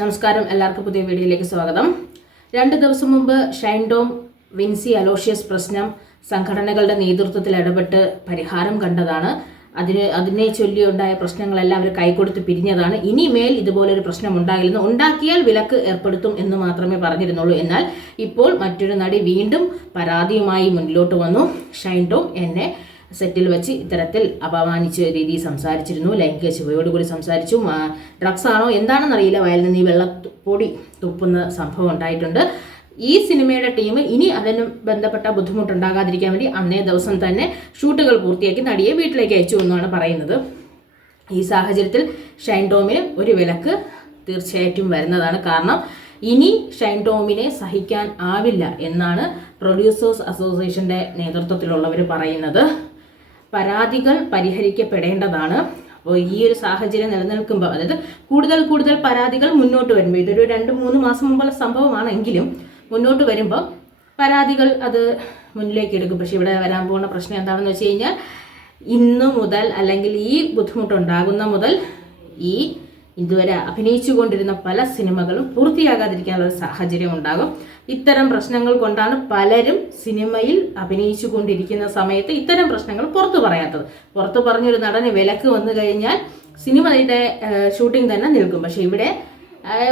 നമസ്കാരം, എല്ലാവർക്കും പുതിയ വീഡിയോയിലേക്ക് സ്വാഗതം. 2 ദിവസം മുമ്പ് ഷൈൻ ടോം വിൻസി അലോഷ്യസ് പ്രശ്നം സംഘടനകളുടെ നേതൃത്വത്തിൽ ഇടപെട്ട് പരിഹാരം കണ്ടതാണ്. അതിനെ ചൊല്ലിയുണ്ടായ പ്രശ്നങ്ങളെല്ലാം അവർ കൈകൊടുത്ത് പിരിഞ്ഞതാണ്. ഇനിമേൽ ഇതുപോലൊരു പ്രശ്നം ഉണ്ടാക്കിയാൽ വിലക്ക് ഏർപ്പെടുത്തും എന്ന് മാത്രമേ പറഞ്ഞിരുന്നുള്ളൂ. എന്നാൽ ഇപ്പോൾ മറ്റൊരു നടി വീണ്ടും പരാതിയുമായി മുന്നിലോട്ട് വന്നു. ഷൈൻ ടോം എന്നെ സെറ്റിൽ വെച്ച് ഇത്തരത്തിൽ അപമാനിച്ച രീതിയിൽ സംസാരിച്ചിരുന്നു, ലൈംഗിക ചുവയോടുകൂടി സംസാരിച്ചു, ഡ്രഗ്സ് ആണോ എന്താണെന്നറിയില്ല, വയലിൽ നിന്ന് ഈ വെള്ളപ്പൊടി തുപ്പുന്ന സംഭവം ഉണ്ടായിട്ടുണ്ട്. ഈ സിനിമയുടെ ടീം ഇനി അതിന് ബന്ധപ്പെട്ട ബുദ്ധിമുട്ടുണ്ടാകാതിരിക്കാൻ വേണ്ടി അന്നേ ദിവസം തന്നെ ഷൂട്ടുകൾ പൂർത്തിയാക്കി നടിയെ വീട്ടിലേക്ക് അയച്ചു എന്നാണ് പറയുന്നത്. ഈ സാഹചര്യത്തിൽ ഷൈൻ ടോമിന് ഒരു വിലക്ക് തീർച്ചയായിട്ടും വരുന്നതാണ്. കാരണം ഇനി ഷൈൻ ടോമിനെ സഹിക്കാൻ ആവില്ല എന്നാണ് പ്രൊഡ്യൂസേഴ്സ് അസോസിയേഷന്റെ നേതൃത്വത്തിലുള്ളവർ പറയുന്നത്. പരാതികൾ പരിഹരിക്കപ്പെടേണ്ടതാണ്. അപ്പോൾ ഈ ഒരു സാഹചര്യം നിലനിൽക്കുമ്പോൾ, അതായത് കൂടുതൽ പരാതികൾ മുന്നോട്ട് വരുമ്പോൾ, ഇതൊരു 2-3 മാസം മുമ്പുള്ള സംഭവമാണെങ്കിലും മുന്നോട്ട് വരുമ്പോൾ പരാതികൾ അത് മുന്നിലേക്ക് എടുക്കും. പക്ഷെ ഇവിടെ വരാൻ പോകുന്ന പ്രശ്നം എന്താണെന്ന് വെച്ച് കഴിഞ്ഞാൽ, ഇന്നു മുതൽ അല്ലെങ്കിൽ ഈ ബുദ്ധിമുട്ടുണ്ടാകുന്ന മുതൽ ഈ ഇതുവരെ അഭിനയിച്ചു കൊണ്ടിരുന്ന പല സിനിമകളും പൂർത്തിയാകാതിരിക്കാനുള്ള സാഹചര്യം ഉണ്ടാകും. ഇത്തരം പ്രശ്നങ്ങൾ കൊണ്ടാണ് പലരും സിനിമയിൽ അഭിനയിച്ചു കൊണ്ടിരിക്കുന്ന സമയത്ത് ഇത്തരം പ്രശ്നങ്ങൾ പുറത്തു പറയാത്തത്. പുറത്തു പറഞ്ഞൊരു നടന് വിലക്ക് വന്നു കഴിഞ്ഞാൽ സിനിമയുടെ ഷൂട്ടിംഗ് തന്നെ നിൽക്കും. പക്ഷെ ഇവിടെ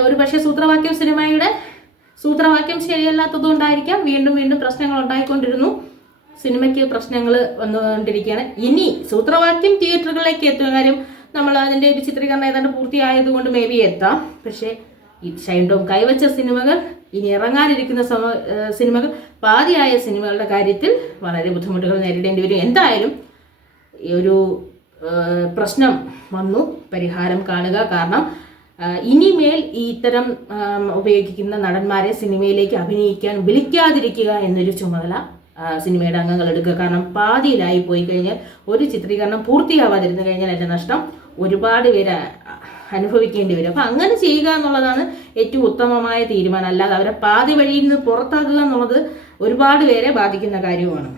ഒരു പക്ഷേ സിനിമയുടെ സൂത്രവാക്യം ശരിയല്ലാത്തതുകൊണ്ടായിരിക്കാം വീണ്ടും പ്രശ്നങ്ങൾ ഉണ്ടായിക്കൊണ്ടിരുന്നു. സിനിമയ്ക്ക് പ്രശ്നങ്ങൾ വന്നുകൊണ്ടിരിക്കുകയാണ്. ഇനി സൂത്രവാക്യം തിയേറ്ററുകളിലേക്ക് എത്തുന്ന കാര്യം നമ്മൾ അതിൻ്റെ ഒരു ചിത്രീകരണം ഏതാണ്ട് പൂർത്തിയായതുകൊണ്ട് മേ ബി എത്താം. പക്ഷേ ഈ ഷൈൻ ടോം കൈവച്ച സിനിമകൾ, ഇനി ഇറങ്ങാനിരിക്കുന്ന സിനിമകൾ, പാതിയായ സിനിമകളുടെ കാര്യത്തിൽ വളരെ ബുദ്ധിമുട്ടുകൾ നേരിടേണ്ടി വരും. എന്തായാലും ഈ ഒരു പ്രശ്നം വന്നു, പരിഹാരം കാണുക. കാരണം ഇനിമേൽ ഈ ഇത്തരം ഉപയോഗിക്കുന്ന നടന്മാരെ സിനിമയിലേക്ക് അഭിനയിക്കാൻ വിളിക്കാതിരിക്കുക എന്നൊരു ചുമതല സിനിമയുടെ അംഗങ്ങൾ എടുക്കുക. കാരണം പാതിയിലായി പോയി കഴിഞ്ഞാൽ, ഒരു ചിത്രീകരണം പൂർത്തിയാവാതിരുന്നു കഴിഞ്ഞാൽ അതിൻ്റെ നഷ്ടം ഒരുപാട് പേര് അനുഭവിക്കേണ്ടി വരും. അപ്പം അങ്ങനെ ചെയ്യുക എന്നുള്ളതാണ് ഏറ്റവും ഉത്തമമായ തീരുമാനം. അല്ലാതെ അവരെ പാതി വഴിയിൽ നിന്ന് പുറത്താക്കുക എന്നുള്ളത് ഒരുപാട് പേരെ ബാധിക്കുന്ന കാര്യവുമാണ്.